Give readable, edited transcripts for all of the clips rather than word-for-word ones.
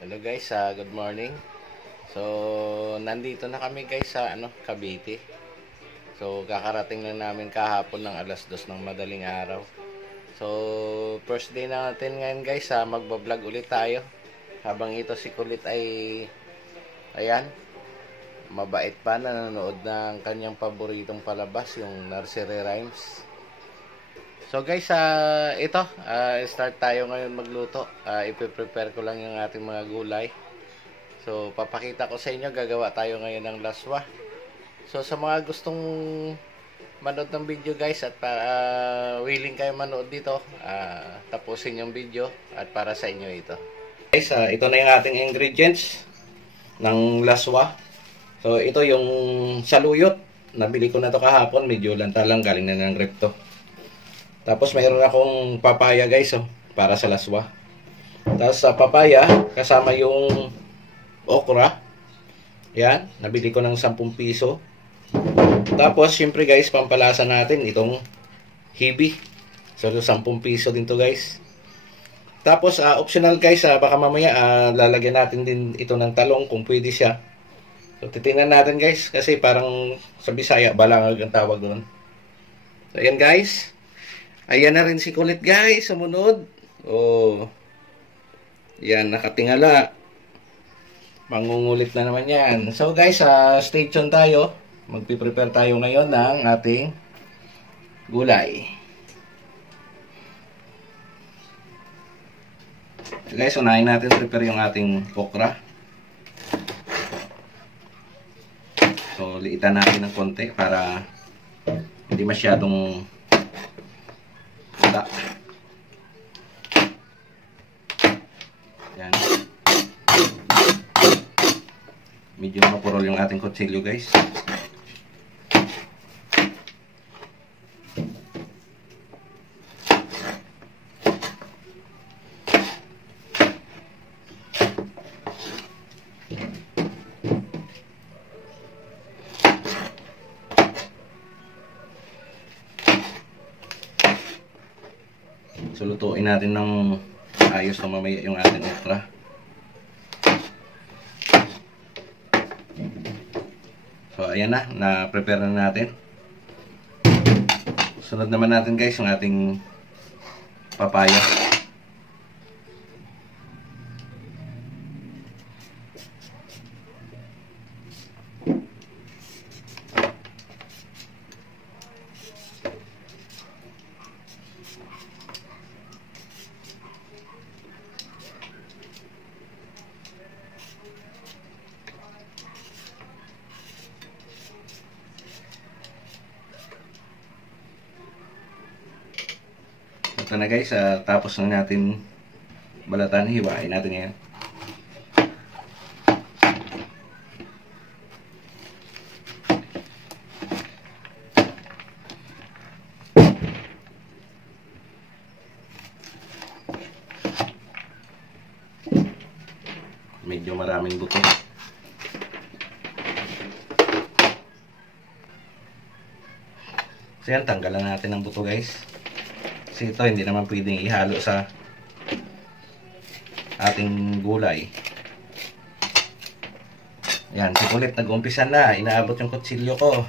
Hello guys, good morning. So, nandito na kami guys sa Cavite. So, kakarating lang namin kahapon ng alas 2 ng madaling araw. So, first day natin ngayon guys, magbablog ulit tayo. Habang ito si Kulit ay ayan, mabait pa, nanonood ng kanyang paboritong palabas, yung Nursery Rhymes. So guys, start tayo ngayon magluto. Ipe-prepare ko lang yung ating mga gulay. So, papakita ko sa inyo, gagawa tayo ngayon ng laswa. So, sa mga gustong manood ng video guys, at willing kayo manood dito, tapusin yung video at para sa inyo ito. Guys, ito na yung ating ingredients ng laswa. So, ito yung saluyot. Nabili ko na to kahapon, medyo lanta lang, galing na ng rep to. Tapos mayroon akong papaya guys, para sa laswa. Tapos sa papaya, kasama yung okra. Yan, nabili ko ng 10 piso. Tapos syempre guys, pampalasa natin itong hibi. So 10 piso din to guys. Tapos optional guys, baka mamaya lalagyan natin din ito ng talong kung pwede siya. So titingnan natin guys, kasi parang sa Bisaya balangag ang tawag doon. So ayan guys. Ayan na rin si Kulit guys, sumunod. Oh. Yan, nakatingala. Mangungulit na naman yan. So guys, stay tuned tayo. Magpiprepare tayo ngayon ng ating gulay. Guys, unahin natin prepare yung ating okra. So, liitan natin ng konti para hindi masyadong yan. Medyo mapurol yung ating kutsilyo guys. So, lutuin natin ng ayos na mamaya yung ating okra. So, ayan na prepare na natin. Sunod naman natin guys yung ating papaya. Ito na guys, tapos na natin balatan, hiwain natin yan. Medyo maraming buto. So yan, tanggalan natin ang buto guys. Kasi ito hindi naman pwedeng ihalo sa ating gulay. Yan, si Kulit nag-umpisa na. Inaabot yung kutsilyo ko.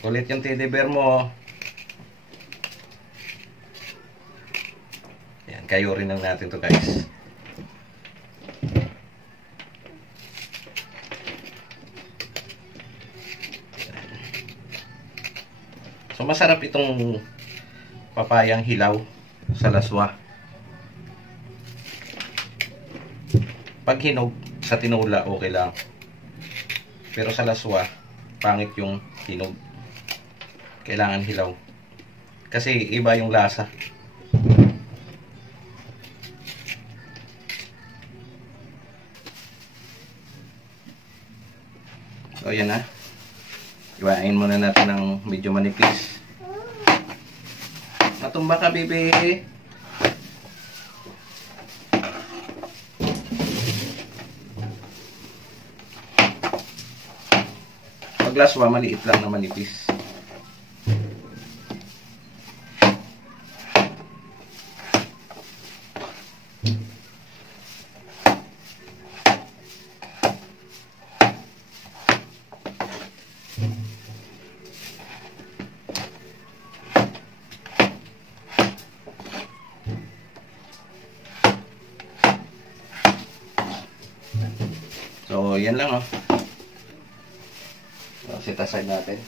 Kulit yung teddy bear mo. Yan, kayo rin lang natin to guys. So masarap itong papayang hilaw sa laswa. Pag hinog sa tinula okay lang. Pero sa laswa pangit yung hinog. Kailangan hilaw. Kasi iba yung lasa. So yan na. Iwain muna natin ng medyo manipis. Natumba ka, bebe. Pag laswa, maliit lang na manipis. So, yan lang oh. So, set aside natin.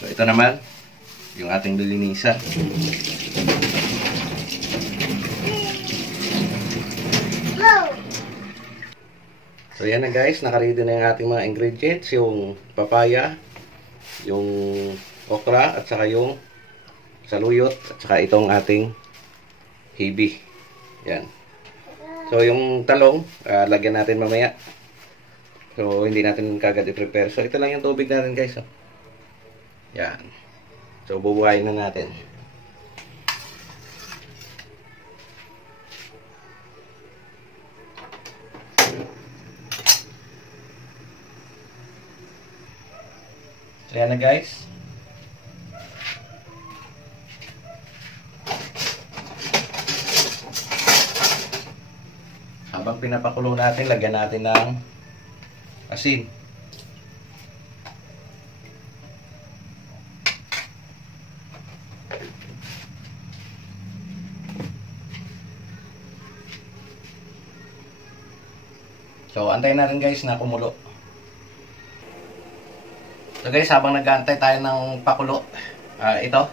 So, ito naman, yung ating lilinisan. So, yan na guys. Nakaready na yung ating mga ingredients. Yung papaya, yung okra, at saka yung saluyot, at saka itong ating hibi. Yan. So, yung talong, lagyan natin mamaya. So, hindi natin kagad i-prepare. So, ito lang yung tubig natin guys. Oh. Yan. So, bubuhayin na natin. So, yan na guys. Habang pinapakulo natin, lagyan natin ng asin. So, antayin natin guys na kumulo. So guys, habang nag-aantay tayo ng pakulo, ito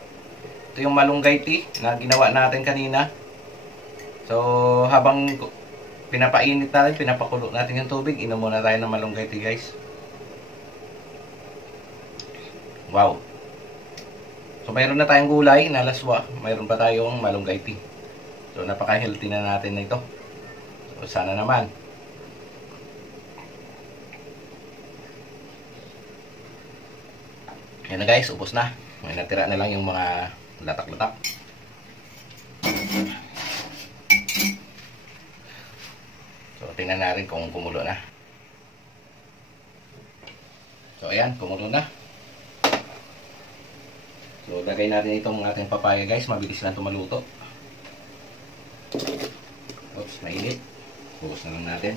yung malunggay tea na ginawa natin kanina. So, habang pinapainit natin, pinapakulo natin yung tubig, inom muna tayo ng malunggay tea guys. Wow. So, mayroon na tayong gulay na laswa, mayroon pa tayong malunggay tea. So, napaka-healthy na natin na ito. So, sana naman. Yan na guys, ubos na. May natira na lang yung mga latak-latak. So, tingnan natin kung kumulo na. So, ayan, kumulo na. So, lagay natin itong ating papaya guys. Mabilis lang ito maluto. Oops, mainit. Ubos na lang natin.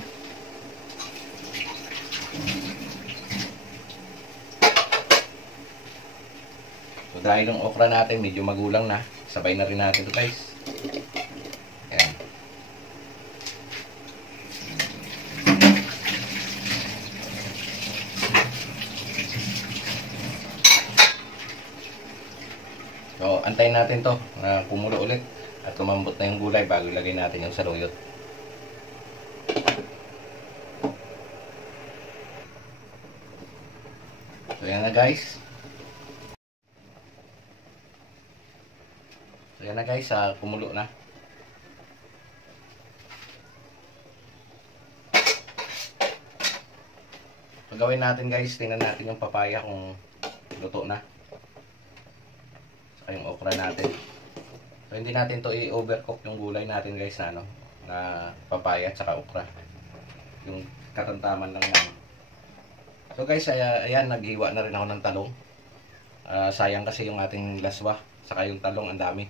So, dahil yung okra natin medyo magulang na, sabay na rin natin ito guys. Ayan. So, antayin natin to na kumulo ulit at lumambot na yung gulay bago ilagay natin yung saluyot. So, yan na guys. So, yan na guys, kumulo na. So, gawin natin guys, tingnan natin yung papaya kung luto na. Saka yung okra natin. So, hindi natin to i-overcook yung gulay natin guys na, ano, na papaya at saka okra. Yung katantaman lang naman. So guys, ayan, naghiwa na rin ako ng talong. Sayang kasi yung ating laswa, saka yung talong, ang dami.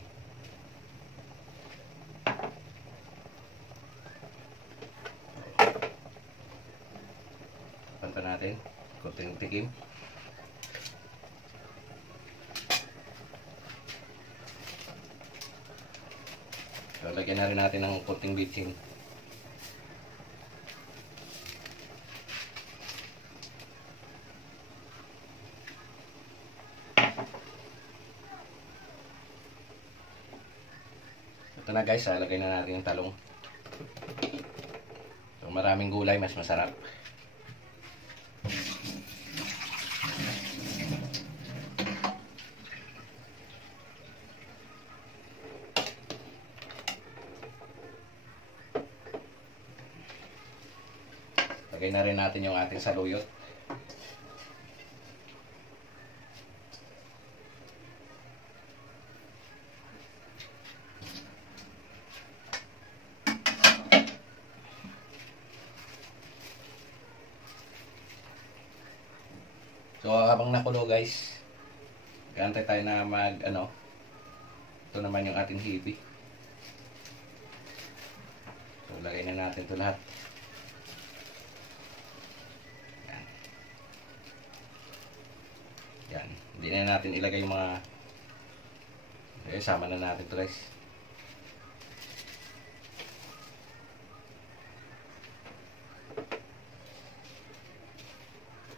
Panta natin, kunting tikim. So, lagyan na rin natin ng kunting bitsin. Ito na guys, lagay na natin yung talong. So, maraming gulay, mas masarap. Lagay na rin natin yung ating saluyot. So, habang nakulo guys, gantay tayo na ito naman yung ating hibi. lagay na natin ito lahat. Yan. Yan. Hindi na natin ilagay yung mga sama na natin ito guys.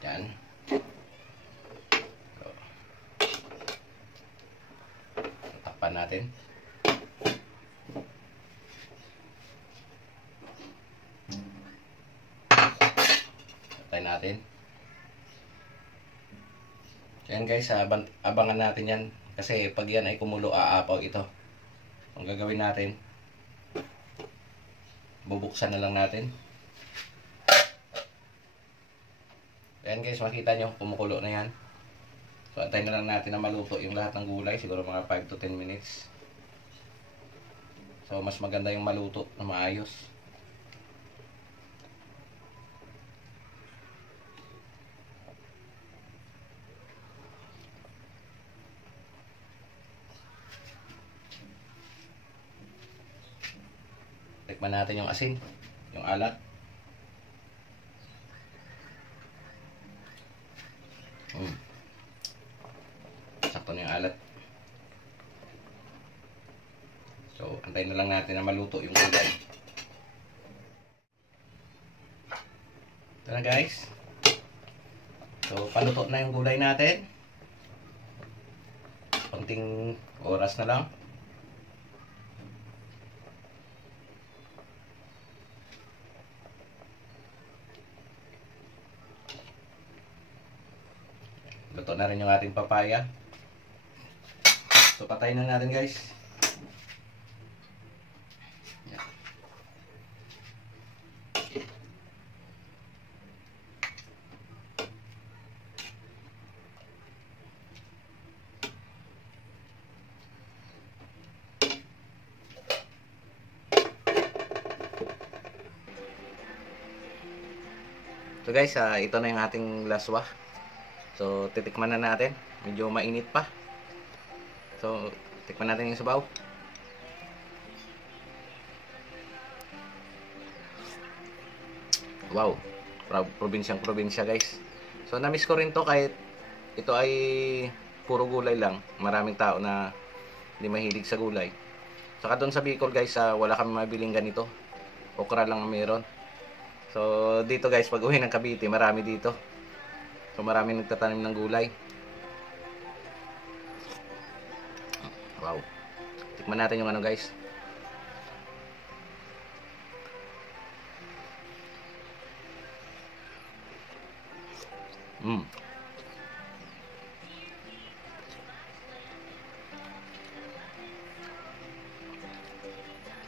Yan. So, takpan natin. Tayo natin. Yan guys, abangan natin yan. Kasi pag yan ay kumulo, aapaw ito. Ang gagawin natin, bubuksan na lang natin. Yan guys, makita nyo, kumukulo na yan. So, antayin na lang natin na maluto yung lahat ng gulay. Siguro mga 5 to 10 minutes. So, mas maganda yung maluto na maayos. Tikman natin yung asin, yung alat. Sakto na yung alat. So, antayin na lang natin na maluto yung gulay. Ito na guys. So, paluto na yung gulay natin. Konting oras na lang. Luto na rin yung ating papaya. So, patayin na natin guys. Yan. So guys, ito na yung ating laswa. So, titikman na natin. Medyo mainit pa. So, tikman natin yung sabaw. Wow. Probinsyang-probinsya guys. So, na-miss ko rin to kahit ito ay puro gulay lang. Maraming tao na hindi mahilig sa gulay. Saka doon sa Bicol guys, wala kami mabiling ganito. Okra lang meron. So, dito guys, pag uwi ng Cavite, marami dito. So, maraming nagtatanim ng gulay. Wow. Tikman natin yung ano guys.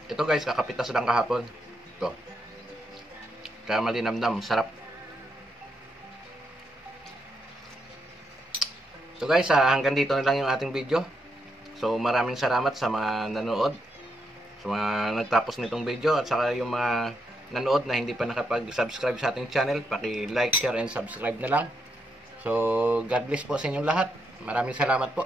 Ito guys, kakapitas lang kahapon. Ito. Kaya malinamnam, sarap. So guys, hanggang dito na lang yung ating video. So maraming salamat sa mga nanood, sa mga nagtapos nitong video, at saka yung mga nanood na hindi pa nakapag-subscribe sa ating channel, paki-like, share, and subscribe na lang. So God bless po sa inyong lahat. Maraming salamat po.